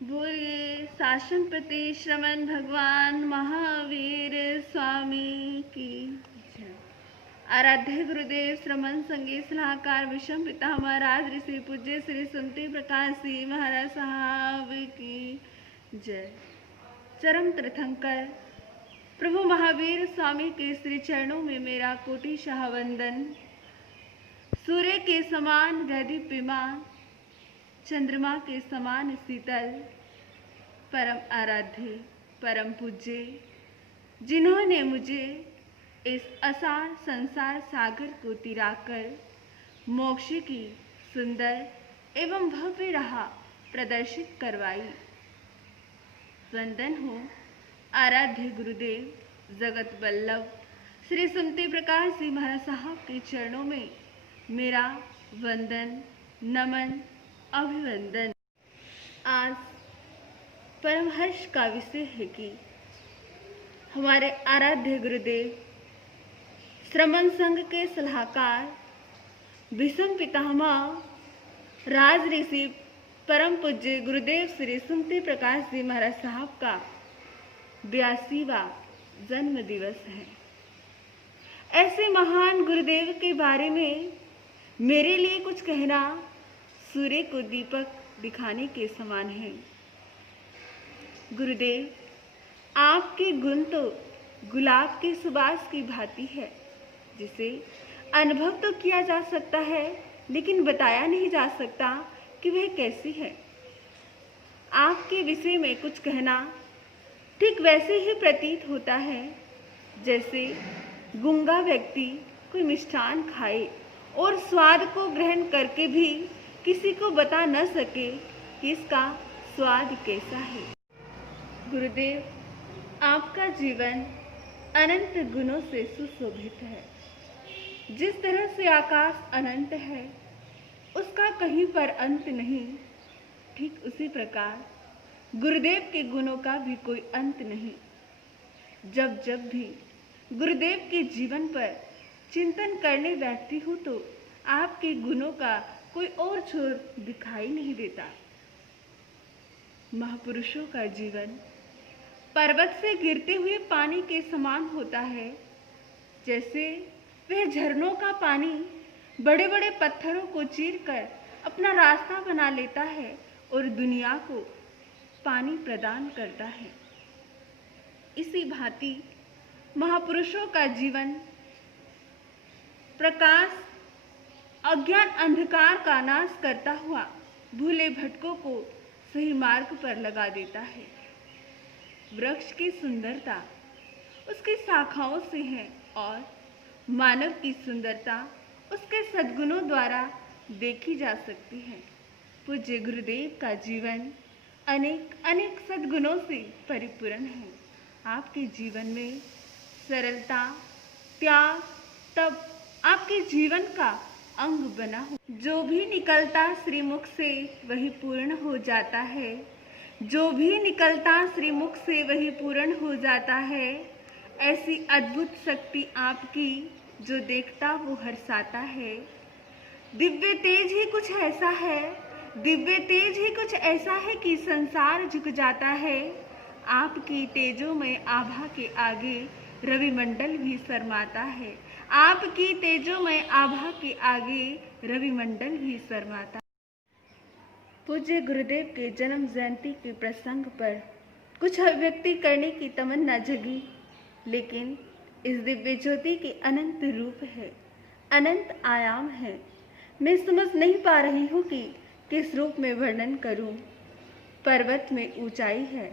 बोलिए शासनपति श्रमण भगवान महावीर स्वामी की जय। आराध्य गुरुदेव श्रमण संगीत सलाहकार विषम पितामह राज ऋषि पूज्य श्री सुमति प्रकाश जी महाराज साहब की जय। चरम तीर्थंकर प्रभु महावीर स्वामी के श्री चरणों में मेरा कोटिशाह वंदन। सूर्य के समान दैदीप्यमान, चंद्रमा के समान शीतल, परम आराध्य परम पूज्य, जिन्होंने मुझे इस असार संसार सागर को तिराकर मोक्ष की सुंदर एवं भव्य राह प्रदर्शित करवाई। वंदन हो आराध्य गुरुदेव जगत वल्लभ श्री सुमति प्रकाश जी महाराज साहब के चरणों में मेरा वंदन नमन अभिवंदन। आज परम हर्ष का विषय है कि हमारे आराध्य गुरुदेव श्रमण संघ के सलाहकार विषम पितामह राज ऋषि परम पूज्य गुरुदेव श्री सुमति प्रकाश जी महाराज साहब का 82वां जन्म दिवस है। ऐसे महान गुरुदेव के बारे में मेरे लिए कुछ कहना सूर्य को दीपक दिखाने के समान है। गुरुदेव, आपके गुण तो गुलाब के सुबास की भांति है, जिसे अनुभव तो किया जा सकता है लेकिन बताया नहीं जा सकता कि वह कैसी है। आपके विषय में कुछ कहना ठीक वैसे ही प्रतीत होता है जैसे गूंगा व्यक्ति कोई मिष्ठान खाए और स्वाद को ग्रहण करके भी किसी को बता न सके कि इसका स्वाद कैसा है। गुरुदेव, आपका जीवन अनंत गुणों से सुशोभित है। जिस तरह से आकाश अनंत है, उसका कहीं पर अंत नहीं, ठीक उसी प्रकार गुरुदेव के गुणों का भी कोई अंत नहीं। जब जब भी गुरुदेव के जीवन पर चिंतन करने बैठती हूँ तो आपके गुणों का कोई और छोर दिखाई नहीं देता। महापुरुषों का जीवन पर्वत से गिरते हुए पानी के समान होता है। जैसे वह झरनों का पानी बड़े बड़े पत्थरों को चीरकर अपना रास्ता बना लेता है और दुनिया को पानी प्रदान करता है। इसी भांति महापुरुषों का जीवन प्रकाश अज्ञान अंधकार का नाश करता हुआ भूले भटकों को सही मार्ग पर लगा देता है। वृक्ष की सुंदरता उसकी शाखाओं से है और मानव की सुंदरता उसके सद्गुणों द्वारा देखी जा सकती है। पूज्य गुरुदेव का जीवन अनेक अनेक सद्गुणों से परिपूर्ण है। आपके जीवन में सरलता, त्याग, तप आपके जीवन का अंग बना हो। जो भी निकलता श्रीमुख से वही पूर्ण हो जाता है। जो भी निकलता श्रीमुख से वही पूर्ण हो जाता है। ऐसी अद्भुत शक्ति आपकी, जो देखता वो हर्षाता है। दिव्य तेज ही कुछ ऐसा है, दिव्य तेज ही कुछ ऐसा है कि संसार झुक जाता है। आपकी तेजोमय आभा के आगे रविमंडल भी शर्माता है। आपकी तेजोमय आभा के आगे रविमंडल भी शर्माता है। पूज्य गुरुदेव के जन्म जयंती के प्रसंग पर कुछ अभिव्यक्ति करने की तमन्ना जगी, लेकिन इस दिव्य ज्योति के अनंत रूप है, अनंत आयाम है। मैं समझ नहीं पा रही हूँ कि किस रूप में वर्णन करूं। पर्वत में ऊंचाई है,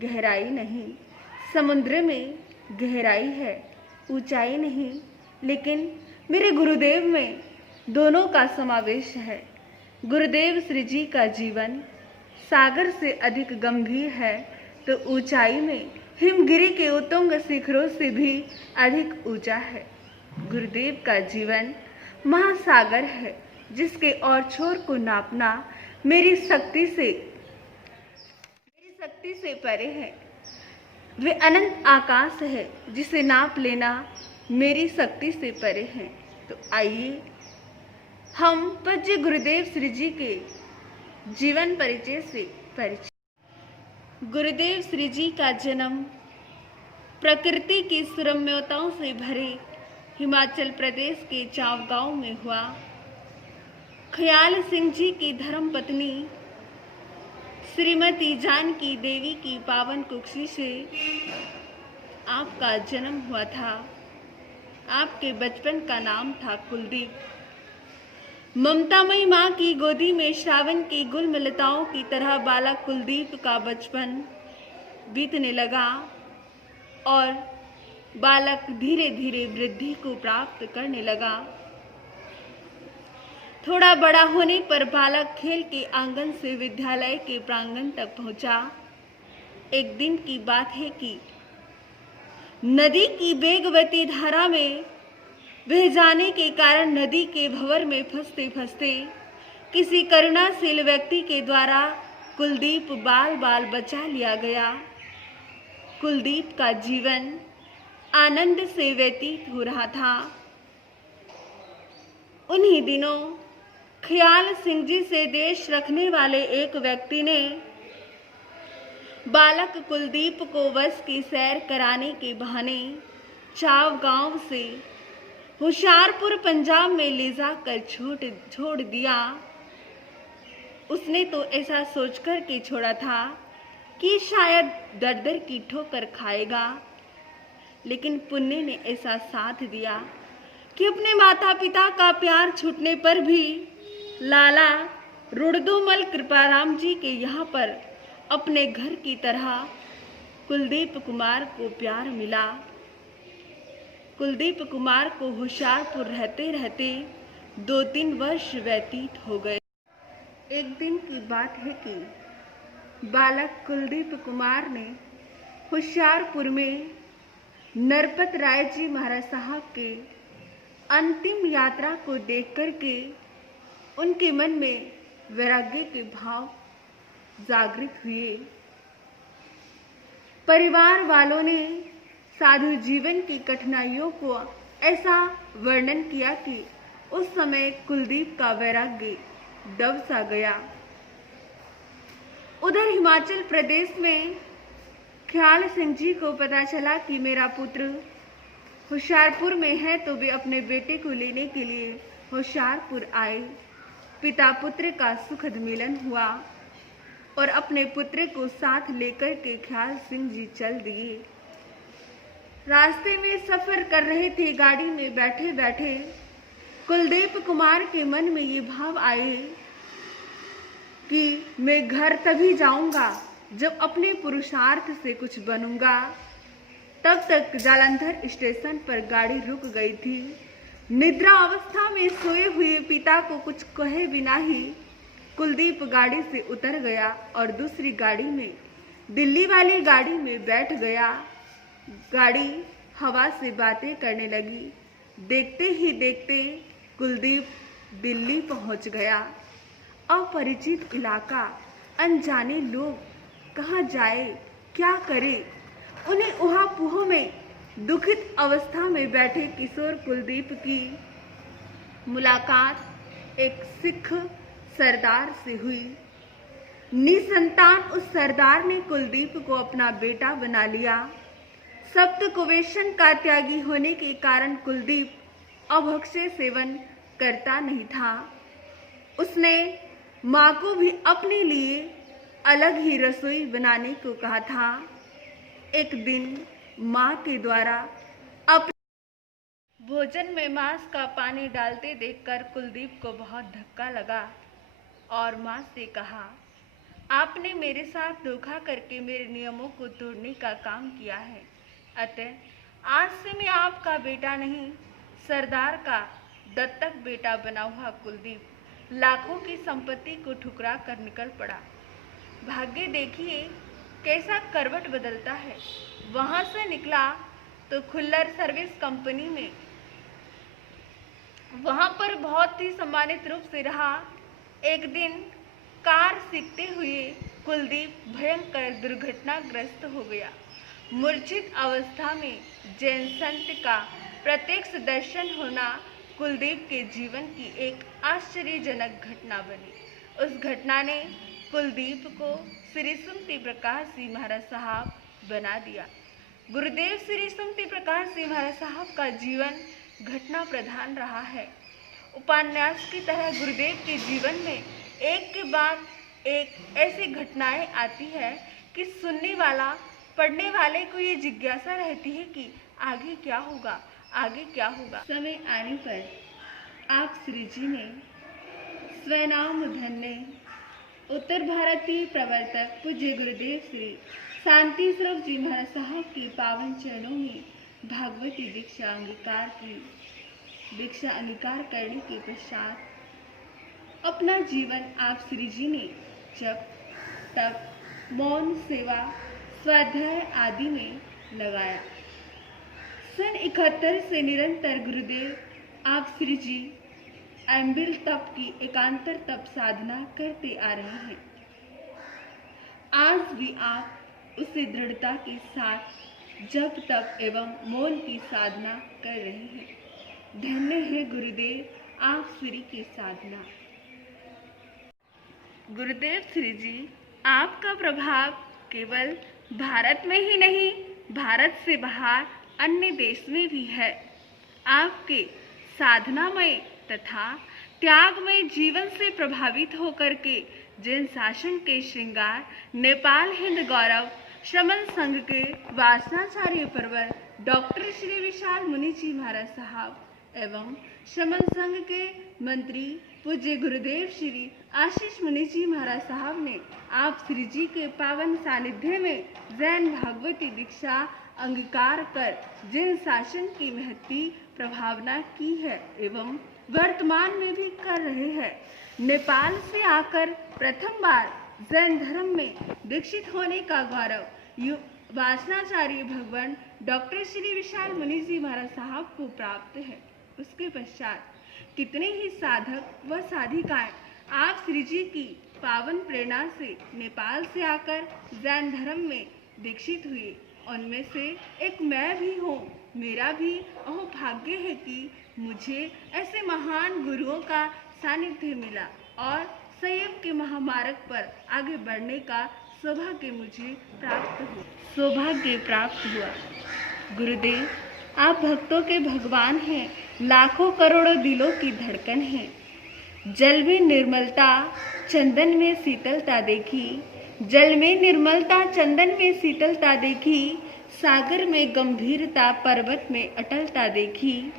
गहराई नहीं। समुद्र में गहराई है, ऊंचाई नहीं। लेकिन मेरे गुरुदेव में दोनों का समावेश है। गुरुदेव श्री जी का जीवन सागर से अधिक गंभीर है तो ऊंचाई में हिमगिरी के उत्तुंग शिखरों से भी अधिक ऊंचा है। गुरुदेव का जीवन महासागर है, जिसके और छोर को नापना मेरी शक्ति से परे है। वे अनंत आकाश है, जिसे नाप लेना मेरी शक्ति से परे है। तो आइए हम पूज्य गुरुदेव श्री जी के जीवन परिचय से परिचय। गुरुदेव श्री जी का जन्म प्रकृति की सुरम्यताओं से भरे हिमाचल प्रदेश के चाव गांव में हुआ। ख्याल सिंह जी की धर्मपत्नी श्रीमती जानकी देवी की पावन कुक्षी से आपका जन्म हुआ था। आपके बचपन का नाम था कुलदीप। ममतामयी माँ की गोदी में श्रावण की गुलमलताओं की तरह बालक कुलदीप का बचपन बीतने लगा और बालक धीरे धीरे वृद्धि को प्राप्त करने लगा। थोड़ा बड़ा होने पर बालक खेल के आंगन से विद्यालय के प्रांगण तक पहुंचा। एक दिन की बात है कि नदी की वेगवती धारा में बह जाने के कारण नदी के भंवर में फंसते फंसते किसी करुणाशील व्यक्ति के द्वारा कुलदीप बाल बाल बचा लिया गया। कुलदीप का जीवन आनंद से व्यतीत हो रहा था। उन्हीं दिनों ख्याल सिंह जी से देश रखने वाले एक व्यक्ति ने बालक कुलदीप को वश की सैर कराने के बहाने चाव गांव से होशियारपुर पंजाब में ले जाकर छोड़ दिया। उसने तो ऐसा सोचकर के छोड़ा था कि शायद दर दर की ठोकर खाएगा, लेकिन पुण्य ने ऐसा साथ दिया कि अपने माता पिता का प्यार छूटने पर भी लाला रुड़दुमल कृपाराम जी के यहाँ पर अपने घर की तरह कुलदीप कुमार को प्यार मिला। कुलदीप कुमार को होशियारपुर रहते रहते 2-3 वर्ष व्यतीत हो गए। एक दिन की बात है कि बालक कुलदीप कुमार ने होशियारपुर में नरपत राय जी महाराज साहब के अंतिम यात्रा को देख करके उनके मन में वैराग्य के भाव जागृत हुए। परिवार वालों ने साधु जीवन की कठिनाइयों को ऐसा वर्णन किया कि उस समय कुलदीप का वैराग्य दब सा गया। उधर हिमाचल प्रदेश में ख्याल सिंह जी को पता चला कि मेरा पुत्र होशियारपुर में है, तो वे अपने बेटे को लेने के लिए होशियारपुर आए। पिता पुत्र का सुखद मिलन हुआ और अपने पुत्र को साथ लेकर के ख्याल सिंह जी चल दिए। रास्ते में सफर कर रहे थे। गाड़ी में बैठे बैठे कुलदीप कुमार के मन में ये भाव आए कि मैं घर तभी जाऊंगा जब अपने पुरुषार्थ से कुछ बनूंगा। तब तक जालंधर स्टेशन पर गाड़ी रुक गई थी। निद्रा अवस्था में सोए हुए पिता को कुछ कहे बिना ही कुलदीप गाड़ी से उतर गया और दूसरी गाड़ी में, दिल्ली वाली गाड़ी में बैठ गया। गाड़ी हवा से बातें करने लगी। देखते ही देखते कुलदीप दिल्ली पहुंच गया। अपरिचित इलाका, अनजाने लोग, कहाँ जाए क्या करे। उन्हें ऊहा-पुह में दुखित अवस्था में बैठे किशोर कुलदीप की मुलाकात एक सिख सरदार से हुई। निसंतान उस सरदार ने कुलदीप को अपना बेटा बना लिया। सप्त कुवेशन का त्यागी होने के कारण कुलदीप अभक्ष्य सेवन करता नहीं था। उसने माँ को भी अपने लिए अलग ही रसोई बनाने को कहा था। एक दिन माँ के द्वारा अपने भोजन में मांस का पानी डालते देखकर कुलदीप को बहुत धक्का लगा और माँ से कहा, आपने मेरे साथ धोखा करके मेरे नियमों को तोड़ने का काम किया है। अतः आज से मैं आपका बेटा नहीं, सरदार का दत्तक बेटा बना हुआ कुलदीप लाखों की संपत्ति को ठुकरा कर निकल पड़ा। भाग्य देखिए कैसा करवट बदलता है। वहां से निकला तो खुल्लर सर्विस कंपनी में, वहां पर बहुत ही सम्मानित रूप से रहा। एक दिन कार सीखते हुए कुलदीप भयंकर दुर्घटनाग्रस्त हो गया। मूर्छित अवस्था में जैन संत का प्रत्यक्ष दर्शन होना कुलदीप के जीवन की एक आश्चर्यजनक घटना बनी। उस घटना ने कुलदीप को श्री सुमति प्रकाश जी महाराज साहब बना दिया। गुरुदेव श्री सुमति प्रकाश जी महाराज साहब का जीवन घटना प्रधान रहा है। उपन्यास की तरह गुरुदेव के जीवन में एक के बाद एक ऐसी घटनाएं आती है कि सुनने वाला, पढ़ने वाले को ये जिज्ञासा रहती है कि आगे क्या होगा, आगे क्या होगा। समय आने पर आप श्री जी ने स्वनाम धन्य उत्तर भारतीय प्रवर्तक पूज्य गुरुदेव श्री शांति स्वरूप जी महाराज साहब के पावन चरणों में भागवती दीक्षा अंगीकार करने के पश्चात अपना जीवन आप श्री जी ने जप, तप, मौन सेवा, स्वाध्याय आदि में लगाया। सन 71 से निरंतर गुरुदेव आप श्री जी एम्बिल तप की एकांतर तप साधना करते आ रहे हैं। आज भी आप उसे दृढ़ता के साथ जप, तप एवं मौन की साधना कर रहे हैं। धन्य है गुरुदेव आप श्री की साधना। गुरुदेव श्री जी, आपका प्रभाव केवल भारत में ही नहीं, भारत से बाहर अन्य देश में भी है। आपके साधनामय तथा त्यागमय जीवन से प्रभावित होकर के जैन शासन के श्रृंगार, नेपाल हिंद गौरव श्रमण संघ के वासनाचार्य परवर डॉक्टर श्री विशाल मुनि जी महाराज साहब एवं श्रमण संघ के मंत्री पूज्य गुरुदेव श्री आशीष मुनि जी महाराज साहब ने आप श्री जी के पावन सानिध्य में जैन भागवती दीक्षा अंगीकार कर जैन शासन की महती प्रभावना की है एवं वर्तमान में भी कर रहे हैं। नेपाल से आकर प्रथम बार जैन धर्म में दीक्षित होने का गौरव वासनाचार्य भगवान डॉक्टर श्री विशाल मुनि जी महाराज साहब को प्राप्त है। उसके पश्चात कितने ही साधक व साधिकाएं आप श्री जी की पावन प्रेरणा से नेपाल से आकर जैन धर्म में दीक्षित हुए। उनमें से एक मैं भी हूँ। मेरा भी भाग्य है कि मुझे ऐसे महान गुरुओं का सानिध्य मिला और संयम के महामार्ग पर आगे बढ़ने का सौभाग्य मुझे प्राप्त हुआ। गुरुदेव, आप भक्तों के भगवान हैं, लाखों करोड़ों दिलों की धड़कन हैं। जल में निर्मलता, चंदन में शीतलता देखी, जल में निर्मलता, चंदन में शीतलता देखी, सागर में गंभीरता, पर्वत में अटलता देखी।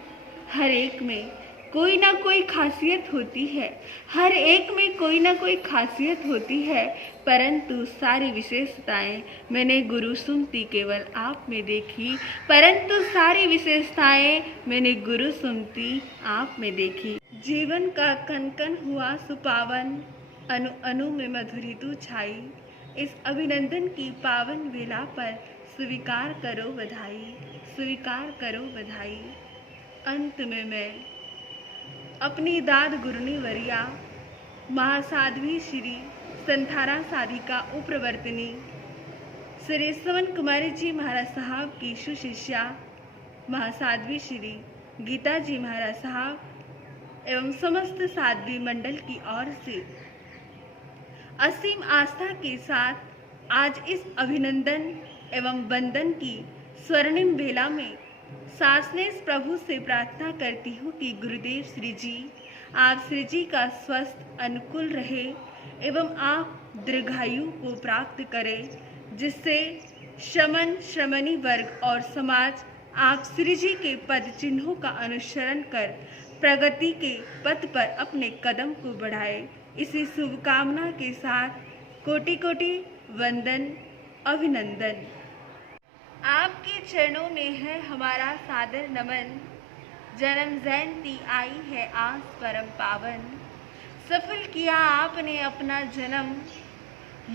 हर एक में कोई ना कोई खासियत होती है, हर एक में कोई ना कोई खासियत होती है, परंतु सारी विशेषताएं मैंने गुरु सुमति केवल आप में देखी, परंतु सारी विशेषताएं मैंने गुरु सुमति आप में देखी। जीवन का कन कन हुआ सुपावन, अनु अनु में मधुरी तू छाई। इस अभिनंदन की पावन वेला पर स्वीकार करो बधाई, स्वीकार करो बधाई। अंत में मैं अपनी दाद गुरुनी वरिया महासाध्वी श्री संथारा साधिका उप्रवर्तनी श्री श्रवण कुमारी जी महाराज साहब की सुशिष्या महासाध्वी श्री गीता जी महाराज साहब एवं समस्त साध्वी मंडल की ओर से असीम आस्था के साथ आज इस अभिनंदन एवं वंदन की स्वर्णिम बेला में सासनेस प्रभु से प्रार्थना करती हूँ कि गुरुदेव श्री जी, आप श्री जी का स्वस्थ अनुकूल रहे एवं आप दीर्घायु को प्राप्त करें, जिससे श्रमण श्रमणी वर्ग और समाज आप श्री जी के पद चिन्हों का अनुसरण कर प्रगति के पथ पर अपने कदम को बढ़ाए। इसी शुभकामना के साथ कोटि कोटि वंदन, अभिनंदन। आपके चरणों में है हमारा सादर नमन। जन्म जयंती आई है आज परम पावन, सफल किया आपने अपना जन्म।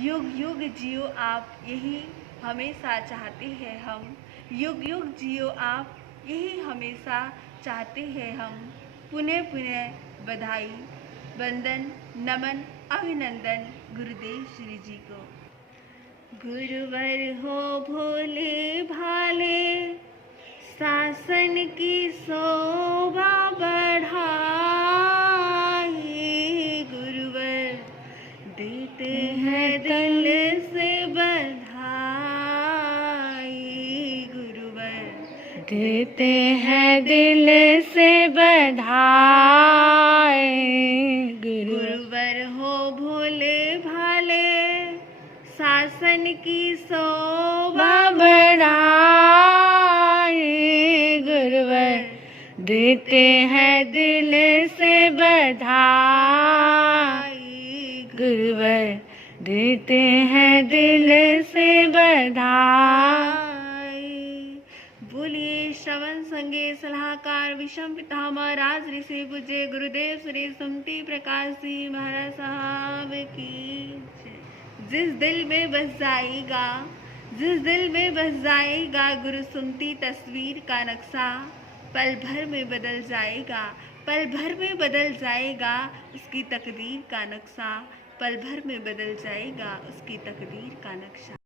युग युग जियो आप, यही हमेशा चाहते हैं हम। युग युग जियो आप, यही हमेशा चाहते हैं हम। पुनः पुनः बधाई, वंदन, नमन, अभिनंदन गुरुदेव श्री जी को। गुरुवर हो भोले भाले, शासन की शोभा बढ़ाए। गुरुवर देते हैं देते हैं दिल से बधाई। गुरुवर हो भोले भाले, शासन की शोभा बढ़ाए। गुरुवर देते हैं दिल से बधाई। गुरुवर देते हैं दिल से बधाई। बोलिए श्रवण संगे सलाहकार विषम पितामह राज ऋषि पूज्य गुरुदेव श्री सुमति प्रकाश जी महाराज साहब की जय। जिस दिल में बस जाएगा गुरु सुमति तस्वीर का नक्शा, पल भर में बदल जाएगा उसकी तकदीर का नक्शा, पल भर में बदल जाएगा उसकी तकदीर का नक्शा।